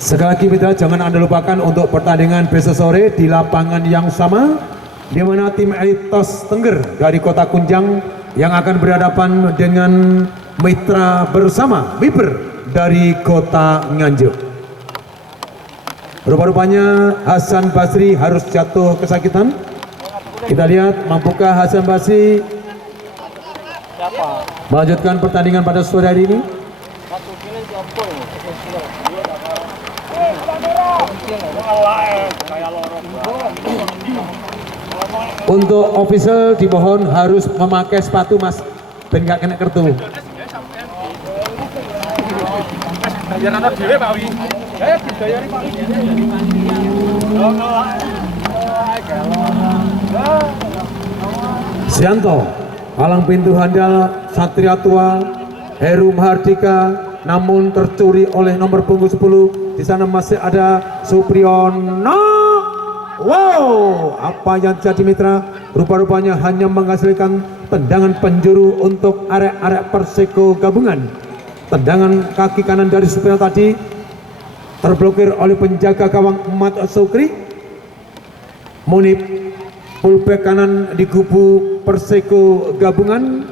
Sekali lagi mitra, jangan Anda lupakan untuk pertandingan besok sore di lapangan yang sama, di mana tim Elitos Tengger dari Kota Kunjang yang akan berhadapan dengan mitra bersama Miber dari Kota Nganjuk. Rupa-rupanya Hasan Basri harus jatuh kesakitan. Kita lihat mampukah Hasan Basri melanjutkan pertandingan pada sore hari ini. Untuk official dimohon harus memakai sepatu mas, ben gak kena kartu. Sianto, palang pintu handal Satria Tua, Heru Mahardika, namun tercuri oleh nomor punggung 10. Di sana masih ada Supriyono. Wow, apa yang jadi mitra? Rupa-rupanya hanya menghasilkan tendangan penjuru untuk arek-arek Perseko gabungan. Tendangan kaki kanan dari Supriyono tadi terblokir oleh penjaga gawang Ahmad Sukri. Munib fullback kanan di kubu Perseko gabungan.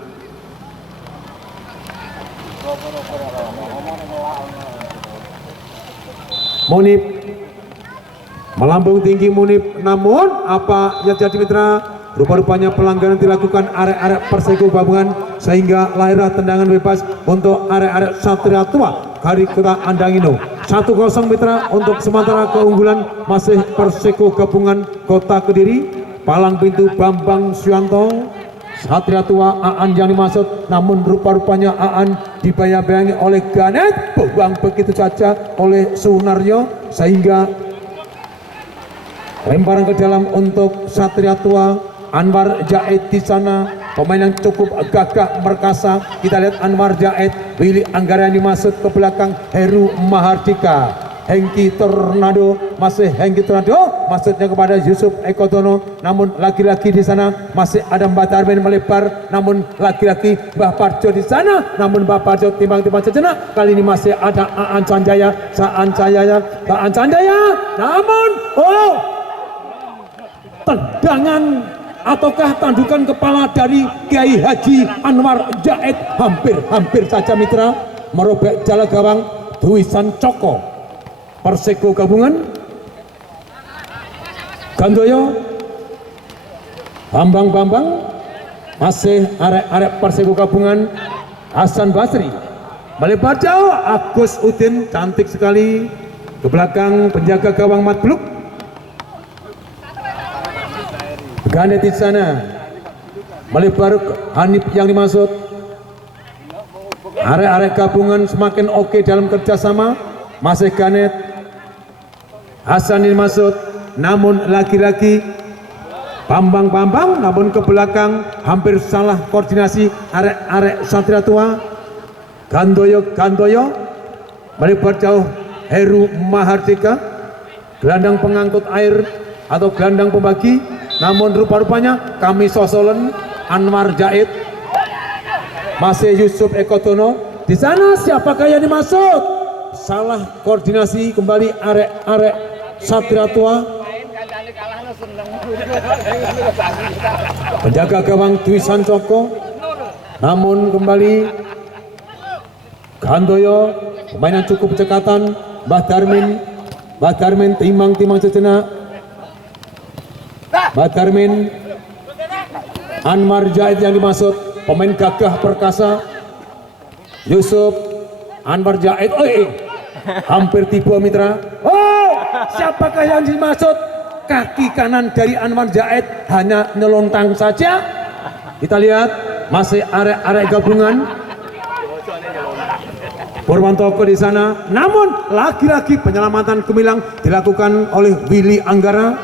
Munib melambung tinggi Munib, namun apa yang jadi mitra? Rupa-rupanya pelanggaran dilakukan arek-arek Perseko gabungan sehingga lahirlah tendangan bebas untuk arek-arek Satria Tua dari Kota Andangino. 1-0 mitra untuk sementara keunggulan masih Perseko gabungan Kota Kediri. Palang pintu Bambang Suyanto, Satria Tua Aan yang dimaksud, namun rupa-rupanya Aan dibayang-bayangi oleh Ganet, buang begitu saja oleh Sunaryo sehingga lemparan ke dalam untuk Satria Tua. Anwar Jaid di sana, pemain yang cukup gagah perkasa. Kita lihat Anwar Jaid, Willy Anggara yang dimaksud ke belakang Heru Mahardika. Hengki Tornado, masih Hengki Tornado, maksudnya kepada Yusuf Ekotono, namun lagi-lagi di sana masih ada Mbah Darmin melebar, namun lagi-lagi Mbah Parjo di sana, namun Mbah Parjo timbang-timbang sejenak, kali ini masih ada Aan Sanjaya, namun tendangan ataukah tandukan kepala dari Kiai Haji Anwar Jaid hampir saja mitra merobek jala gawang Dwi Sancoko Perseko gabungan. Gandoyo Bambang masih arek Perseko gabungan. Hasan Basri melebar jauh, Agus Udin cantik sekali ke belakang penjaga gawang Matbluk. Ganet di sana melebar Hanif yang dimaksud. Arek-arek gabungan semakin oke dalam kerjasama. Masih Ganet, Hasan dimaksud, namun lagi-lagi Bambang namun ke belakang hampir salah koordinasi arek-arek Satria Tua. Gandoyo melebar jauh Heru Mahardika, gelandang pengangkut air atau gelandang pembagi, namun rupa-rupanya kami sosolen Anwar Jaid. Masih Yusuf Ekotono di sana, siapakah yang dimaksud? Salah koordinasi kembali arek-arek Satria Tua. Penjaga gawang Dwi Sancoko, namun kembali Gandoyo, permainan cukup cekatan. Mbah Darmin timang sejenak. Mbah Darmin, Anwar Jaid yang dimaksud, pemain gagah perkasa. Yusuf Anwar Jaid, hampir tiba mitra. Siapakah yang dimaksud? Kaki kanan dari Anwar Jaid hanya nelontang saja. Kita lihat masih arek-arek gabungan. Purwantoko di sana, namun lagi-lagi penyelamatan gemilang dilakukan oleh Willy Anggara.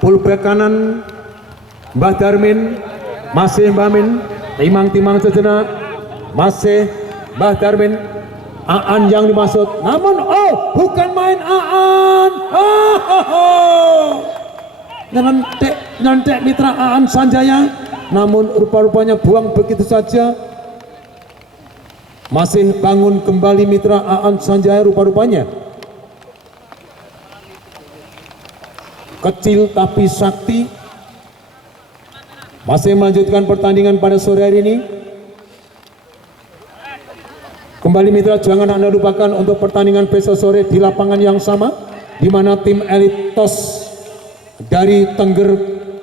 Fullback kanan Mbah Darmin, masih Mbah Min, timang sejenak, masih Mbah Darmin. Aan yang dimaksud, namun bukan main Aan. Nantek mitra Aan Sanjaya, namun rupa-rupanya buang begitu saja. Masih bangun kembali mitra Aan Sanjaya rupa-rupanya. Kecil tapi sakti. Masih melanjutkan pertandingan pada sore hari ini. Kembali mitra, jangan Anda lupakan untuk pertandingan besok sore di lapangan yang sama, di mana tim elit TOS dari Tengger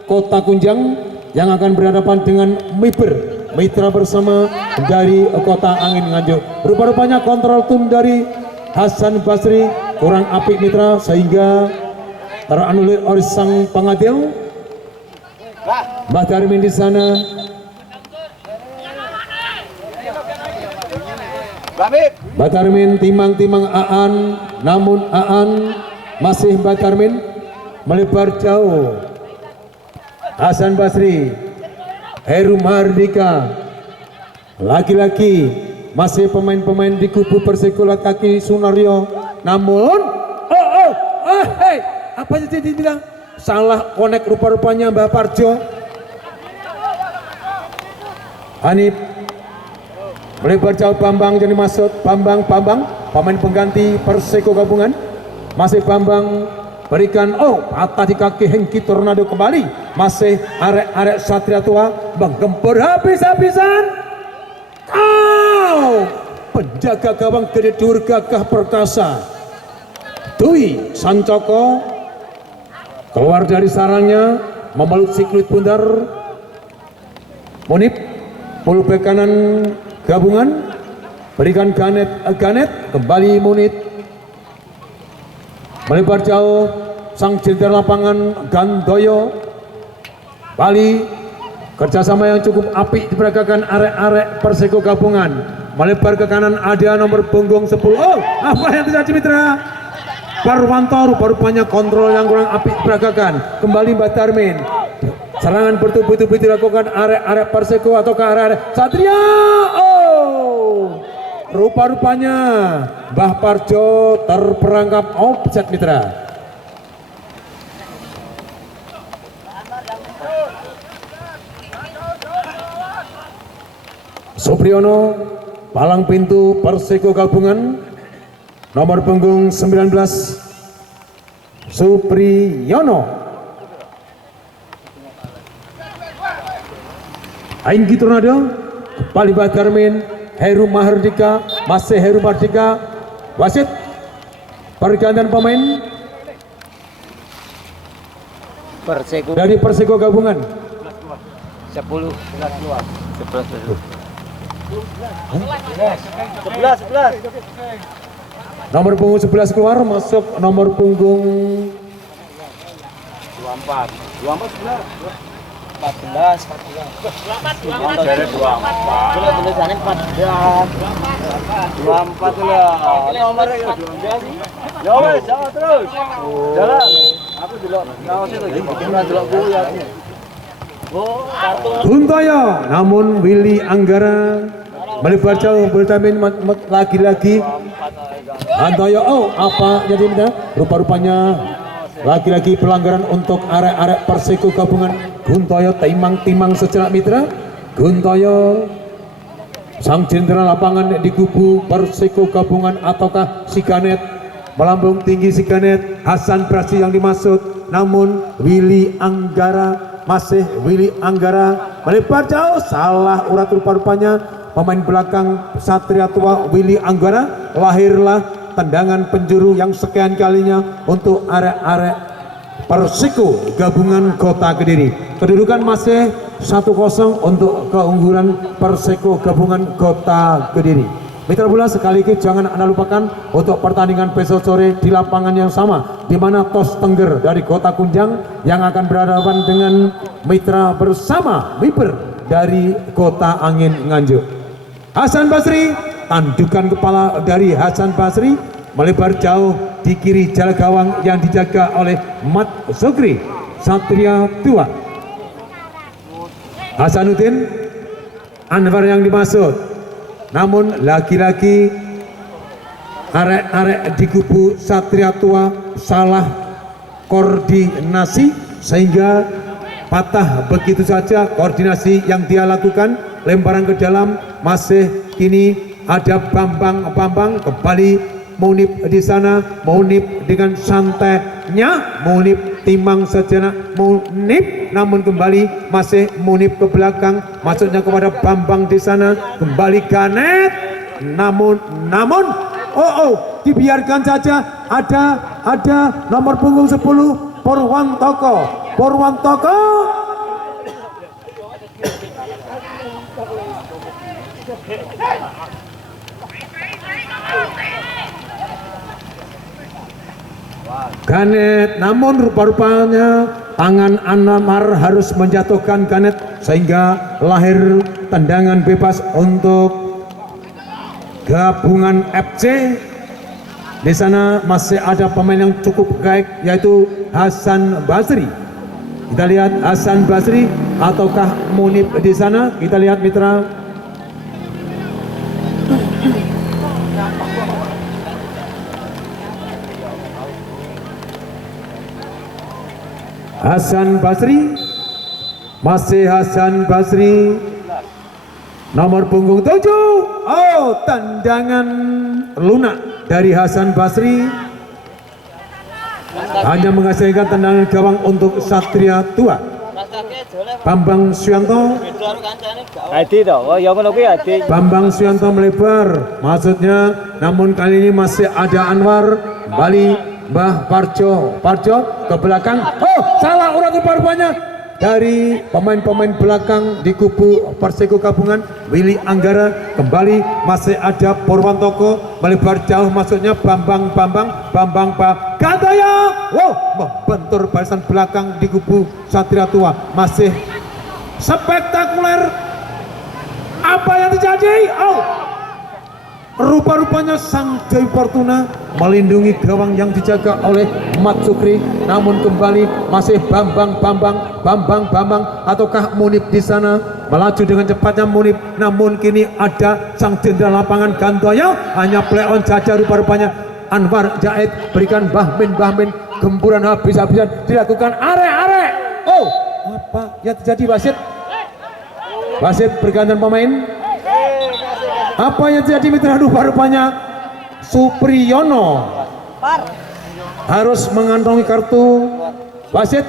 Kota Kunjang yang akan berhadapan dengan Miber mitra bersama dari Kota Angin Nganjuk. Rupa-rupanya kontrol tim dari Hasan Basri kurang apik mitra, sehingga teranulir oleh sang pengadil. Mbah Darmin di sana. Mbah Darmin timang Aan, namun Aan masih Mbah Darmin melebar jauh. Hasan Basri, Heru Mahardika, lagi-lagi masih pemain-pemain di kubu Persekulat kaki Sunario, namun apa sih dibilang salah konek rupa-rupanya Mbah Parjo. Hanif melebar jauh, Bambang jadi maksud. Bambang pemain pengganti Perseko gabungan. Masih Bambang berikan patah di kaki Hengki Tornado kembali. Masih arek-arek Satria Tua menggempur habis-habisan. Penjaga gawang Gede Dur gagah perkasa Dwi Sancoko keluar dari sarangnya, memeluk siklut bundar. Munib fullback kanan gabungan berikan Ganet kembali. Munib melebar jauh, sang jenderal lapangan Gandoyo. Bali kerjasama yang cukup apik diperagakan arek-arek Perseko gabungan. Melebar ke kanan ada nomor punggung 10. Apa yang terjadi mitra? Parwanto rupa-rupanya kontrol yang kurang apik diperagakan. Kembali Mbah Darmin. Serangan bertubi-tubi dilakukan arek-arek Perseko atau ke arek-arek Satria. rupa-rupanya Mbah Parjo terperangkap offset mitra. Supriyono palang pintu Perseko gabungan nomor punggung 19 Supriyono. Ainggi Tornado Palibat Garmin Heru Mahardika masih Heru Mardika. Wasit pergantian pemain Perseko dari Perseko gabungan 10 11 keluar 11. nomor punggung 11 keluar, masuk nomor punggung 24 11. 14. tulisannya 14 24 lah. Nomornya ya 12. Ya wes, jalan terus. Jalan. Aku delok ngawas itu ora delok kuwi aku. Oh, kartu. Guntoyo, namun Willy Anggara melebar jauh bertamin lagi-lagi. Antoyo, oh apa jadi minta? Rupa-rupanya lagi-lagi pelanggaran untuk arek-arek Perseko gabungan. Guntoyo timang-timang sejenak mitra. Guntoyo sang jenderal lapangan di kubu Perseko gabungan ataukah Siganet, melambung tinggi Siganet. Hasan Brasi yang dimaksud, namun Willy Anggara masih Willy Anggara melebar jauh, salah urat rupa-rupanya pemain belakang Satria Tua Willy Anggara. Lahirlah tendangan penjuru yang sekian kalinya untuk arek-arek Perseko gabungan Kota Kediri. Kedudukan masih 1-0 untuk keunggulan Perseko gabungan Kota Kediri. Mitra bola sekaligus jangan Anda lupakan untuk pertandingan besok sore di lapangan yang sama, di mana Tos Tengger dari Kota Kunjang yang akan berhadapan dengan mitra bersama Miper dari Kota Angin Nganjuk. Hasan Basri, tandukan kepala dari Hasan Basri melebar jauh di kiri jalan gawang yang dijaga oleh Mat Sukri Satria Tua. Hasanuddin Anwar yang dimaksud, namun lagi-lagi arek-arek di kubu Satria Tua salah koordinasi sehingga patah begitu saja koordinasi yang dia lakukan. Lemparan ke dalam, masih kini ada Bambang kembali Munib di sana. Munib dengan santainya, Munib timang sejenak Munib, namun kembali masih Munib ke belakang, maksudnya kepada Bambang di sana. Kembali Ganet, namun dibiarkan saja. Ada nomor punggung 10 Purwantoko. Ganet, namun rupa-rupanya tangan Anwar harus menjatuhkan Ganet sehingga lahir tendangan bebas untuk gabungan FC. Di sana masih ada pemain yang cukup baik yaitu Hasan Basri. Kita lihat Hasan Basri ataukah Munib di sana. Kita lihat mitra. Hasan Basri, masih Hasan Basri, nomor punggung 7. Oh, tendangan lunak dari Hasan Basri hanya menghasilkan tendangan gawang untuk Satria Tua. Bambang Suyanto, Bambang Suyanto melebar maksudnya, namun kali ini masih ada Anwar. Kembali Mbah Parjo ke belakang. Oh, salah urat rupa-rupanya dari pemain-pemain belakang di kubu Perseko gabungan. Willy Anggara kembali, masih ada Purwantoko melebar jauh, maksudnya Bambang Gantaya. Wow, membentur barisan belakang di kubu Satria Tua. Masih spektakuler. Apa yang terjadi? Oh, Rupa-rupanya Sang Dewi Fortuna melindungi gawang yang dijaga oleh Mat Sukri. Namun kembali masih Bambang ataukah Munib di sana melaju dengan cepatnya Munib. Namun kini ada Sang Jenderal Lapangan Gantoyo, hanya play on saja rupa-rupanya. Anwar Jaid berikan Bahmin, gempuran habis-habisan dilakukan arek. Oh, apa yang terjadi wasit? Wasit bergantian pemain. Apa yang terjadi mitra? Rupa-rupanya Supriyono harus mengantongi kartu. Wasit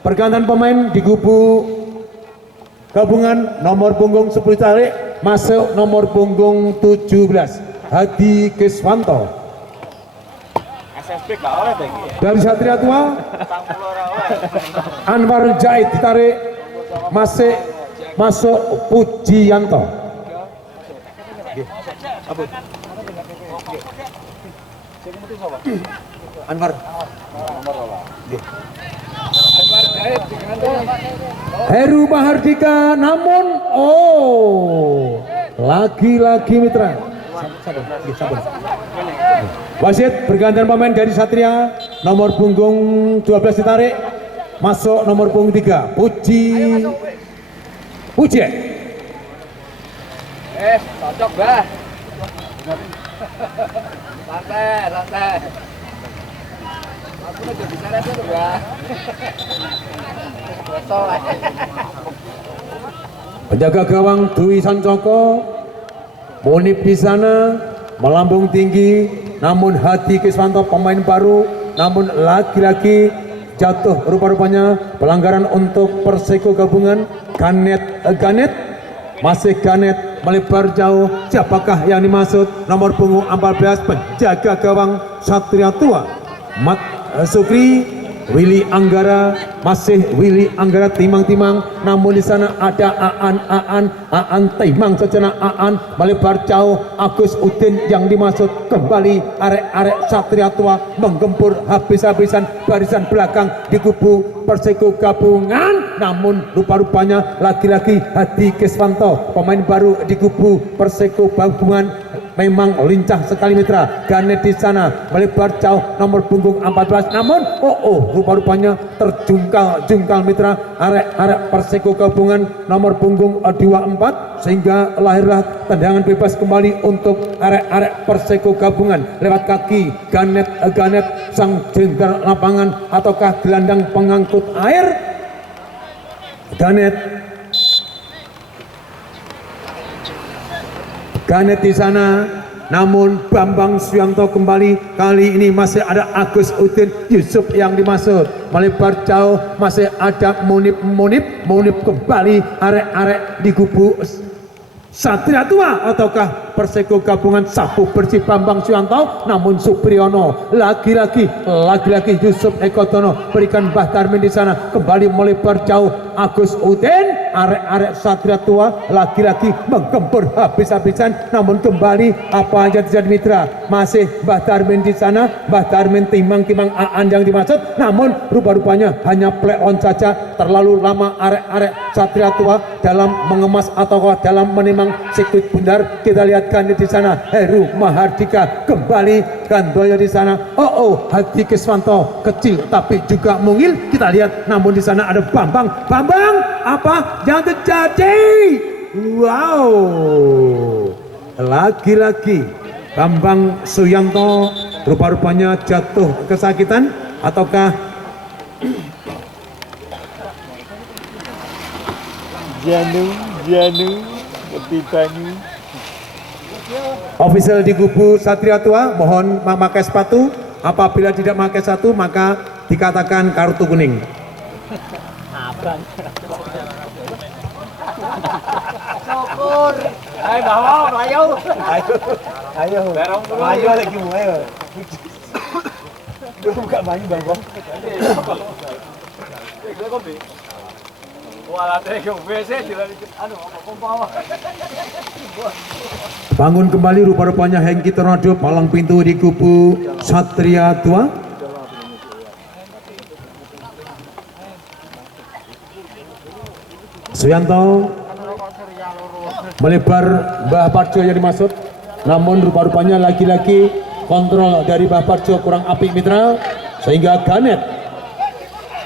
pergantian pemain di kubu gabungan nomor punggung 10 tarik masuk nomor punggung 17 Hadi Kiswanto dari Satria Tua. Anwar Jaid ditarik masuk Pujianto. Anwar Heru Mahardika, namun lagi-lagi mitra. Wasit bergantian pemain dari Satria nomor punggung 12 ditarik masuk nomor punggung 3 Puji. Cocok bah. Santai. Aku udah bicara tuh bah. Penjaga gawang Dwi Sancoko, Munib di sana melambung tinggi, namun Hadi Kiswanto pemain baru, namun lagi-lagi jatuh rupa-rupanya pelanggaran untuk Perseko gabungan. Ganet masih Ganet melebar jauh. Siapakah yang dimaksud? Nomor punggung 14 penjaga gawang Satria Tua Mat Sukri. Willy Anggara, masih Willy Anggara timang-timang, namun di sana ada Aan timang sejenak. Aan melebar jauh. Agus Udin yang dimaksud. Kembali arek-arek Satria Tua menggempur habis-habisan barisan belakang di kubu Perseko gabungan, namun rupa-rupanya lagi-lagi Hadi Kiswanto pemain baru di kubu Perseko gabungan memang lincah sekali mitra. Ganet di sana melebar jauh nomor punggung 14, namun rupa-rupanya terjungkal mitra arek Perseko gabungan nomor punggung 24, sehingga lahirlah tendangan bebas kembali untuk arek Perseko gabungan lewat kaki Ganet sang jenderal lapangan ataukah gelandang pengangkut air. Ganet di sana, namun Bambang Suyanto kembali. Kali ini masih ada Agus Udin Yusuf yang dimaksud. Melebar jauh masih ada Munib kembali arek di kubu Satria Tua ataukah Perseko gabungan sapu bersih Bambang Suyanto, namun Supriyono lagi-lagi Yusuf Ekotono berikan Mbah Darmin di sana kembali melebar jauh. Agus Udin arek Satria Tua lagi-lagi menggempur habis-habisan, namun kembali apa yang terjadi mitra? Masih Mbah Darmin di sana. Mbah Darmin timang-timang Aan yang dimaksud, namun rupa-rupanya hanya play on saja. Terlalu lama arek Satria Tua dalam mengemas atau dalam menimang sirkuit bundar. Kita lihat Ganet di sana, Heru Mahardika kembali, Gandoyo di sana. Hadi Kiswanto kecil tapi juga mungil. Kita lihat, namun di sana ada Bambang. Apa yang terjadi? Wow, lagi-lagi Bambang Suyanto rupa-rupanya jatuh kesakitan ataukah Janu ketibanyu. Official di kubu Satria Tua mohon memakai sepatu. Apabila tidak memakai sepatu maka dikatakan kartu kuning. Syukur. Ayo bawa, ayo lagi mau ayo. Dulu buka banyu bang. Bangun kembali rupa-rupanya Hengki Tornado palang pintu di kubu Satria Tua. Suyanto melebar Mbah Parjo yang dimaksud. namun rupa-rupanya lagi-lagi kontrol dari Mbah Parjo kurang apik mitra, sehingga Ganet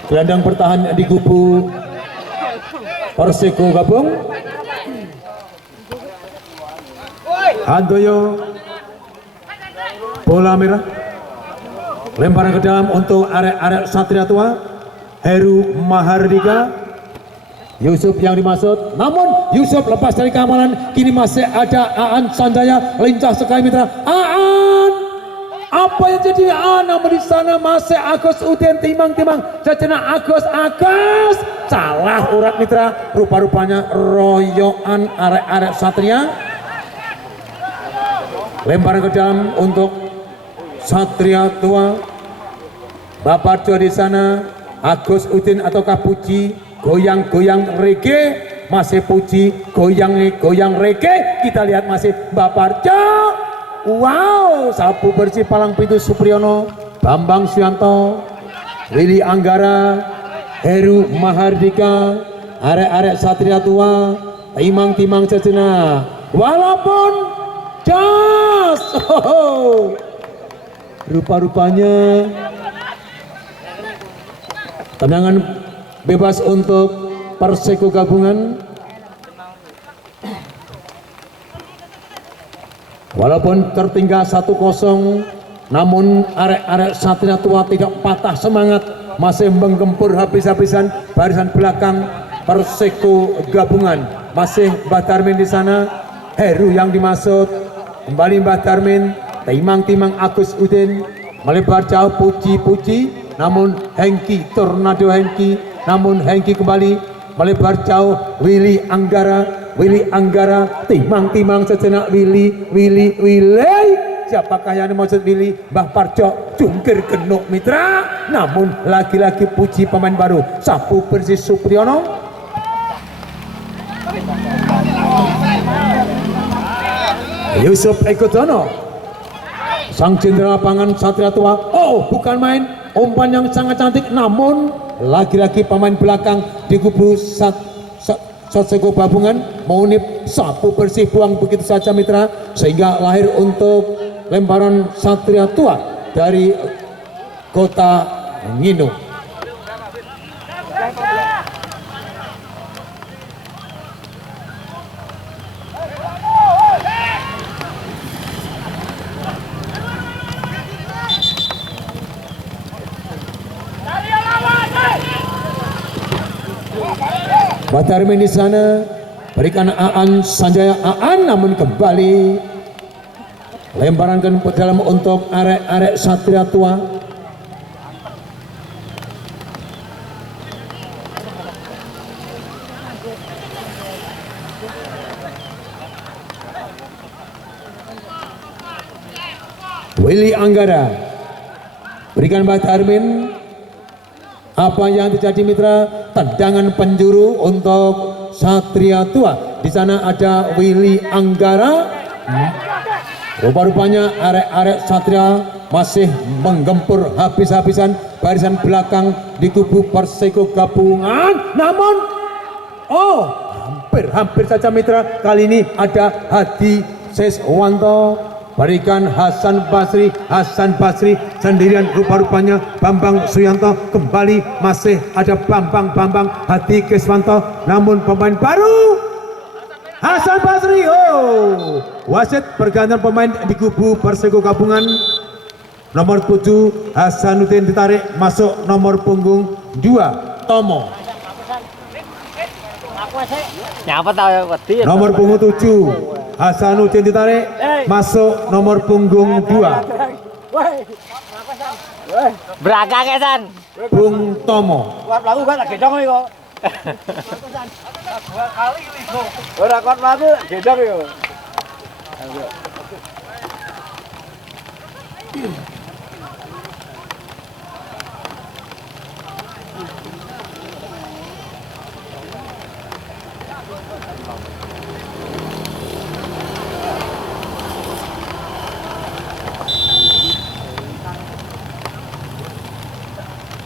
gelandang bertahan di kubu Perseko gabung. Handoyo bola merah, lemparan ke dalam untuk arek-arek Satria Tua. Heru Mahardika, Yusuf yang dimaksud, namun Yusuf lepas dari keamanan. Kini masih ada Aan Sanjaya, lincah sekali mitra. Aan, apa yang jadi Aan? Namun di sana masih Agus Udin, timang-timang sejenak Agus salah urat mitra. Rupa-rupanya royoan arek-arek Satria. Lemparan ke dalam untuk Satria Tua. Bapak Jo di sana, Agus Udin ataukah Puji, goyang-goyang reggae, masih Puji goyang reggae. Kita lihat masih Bapak Jo. Wow, sapu bersih palang pintu Supriyono, Bambang Suyanto, Willy Anggara, Heru Mahardika, arek-arek Satria Tua, timang-timang sejenak. Walaupun jas, rupa-rupanya tendangan bebas untuk Perseko gabungan. Walaupun tertinggal 1-0, namun arek-arek Satria Tua tidak patah semangat, masih menggempur habis-habisan barisan belakang Perseko gabungan. Masih Mbah Darmin di sana, Heru yang dimaksud, kembali Mbah Darmin, timang-timang Agus Udin, melebar jauh Puji, namun Hengki, Tornado Hengki, namun Hengki kembali melebar jauh. Willy Anggara, timang-timang sejenak Willy. Siapakah yang dimaksud Willy? Mbah Parjo jungkir genuk mitra, namun lagi-lagi Puji pemain baru, sapu bersih Supriyono. Yusuf Ekodono, sang jenderal lapangan Satria Tua. Oh, bukan main, umpan yang sangat cantik, namun lagi-lagi pemain belakang di kubu Perseko gabungan mengunip sapu bersih, buang begitu saja mitra, sehingga lahir untuk lemparan Satria Tua dari Kota Ngino. Mbah Darmin di sana berikan Aan Sanjaya, namun kembali lemparan ke dalam untuk arek-arek Satria Tua. Willy Anggara berikan Mbah Darmin. Apa yang terjadi mitra? Tendangan penjuru untuk Satria Tua. Di sana ada Willy Anggara. Rupa-rupanya arek-arek Satria masih menggempur habis-habisan barisan belakang di kubu Perseko gabungan. Namun, hampir saja mitra. Kali ini ada Hadi Seswanto. Berikan Hasan Basri sendirian. Rupa-rupanya Bambang Suyanto kembali, masih ada Bambang Hadi Keswanto, namun pemain baru Hasan Basri. Wasit pergantian pemain di kubu Perseko gabungan. Nomor 7 Hasanuddin ditarik, masuk nomor punggung 2 Tomo. Nomor punggung 7 Hasanuddin ditarik, masuk nomor punggung 2 Beragak ya San? Bung Tomo. Lagu kan gedong kok. Ora kuat lagu gedong yo.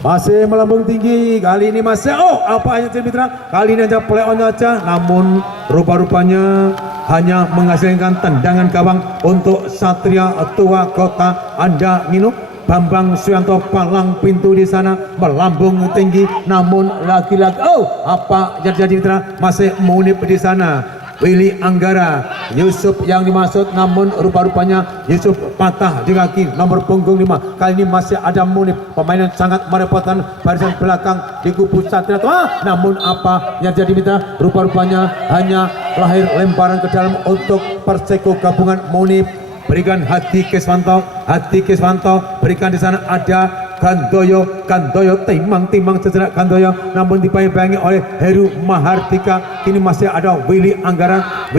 Masih melambung tinggi, kali ini masih apa yang terjadi mitra? Kali ini aja play on aja, namun rupa-rupanya hanya menghasilkan tendangan gawang untuk Satria Tua Kota Andangino. Bambang Suyanto palang pintu di sana melambung tinggi, namun lagi-lagi apa yang terjadi mitra? Masih Munib di sana. Willy Anggara, Yusuf yang dimaksud, namun rupa-rupanya Yusuf patah di kaki nomor punggung 5. Kali ini masih ada Munib, pemain yang sangat merepotkan barisan belakang di kubu Satria Tua. Namun apa yang jadi mitra? Rupa-rupanya hanya lahir lemparan ke dalam untuk Perseko gabungan Munib. Berikan Hadi Keswanto, berikan di sana ada Gandoyo timang cedera Gandoyo, namun dibayang-bayangi oleh Heru Mahardika. Kini masih ada Willy Anggara,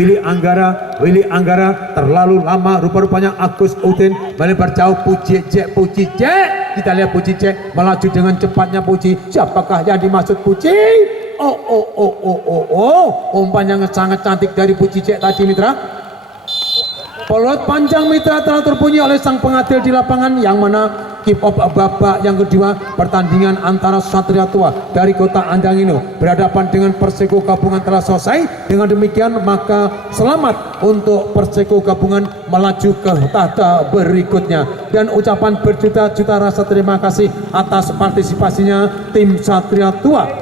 terlalu lama rupa-rupanya Agus Udin melebar jauh. Puji Cek, kita lihat Puji Cek melaju dengan cepatnya. Puji, siapakah yang dimaksud Puji? Umpan yang sangat cantik dari Puji Cek tadi mitra. Pelot panjang mitra telah terbunyi oleh sang pengadil di lapangan, yang mana kick off babak yang kedua pertandingan antara Satria Tua dari Kota Andangino berhadapan dengan Perseko gabungan telah selesai. Dengan demikian maka selamat untuk Perseko gabungan melaju ke tahta berikutnya, dan ucapan berjuta-juta rasa terima kasih atas partisipasinya tim Satria Tua.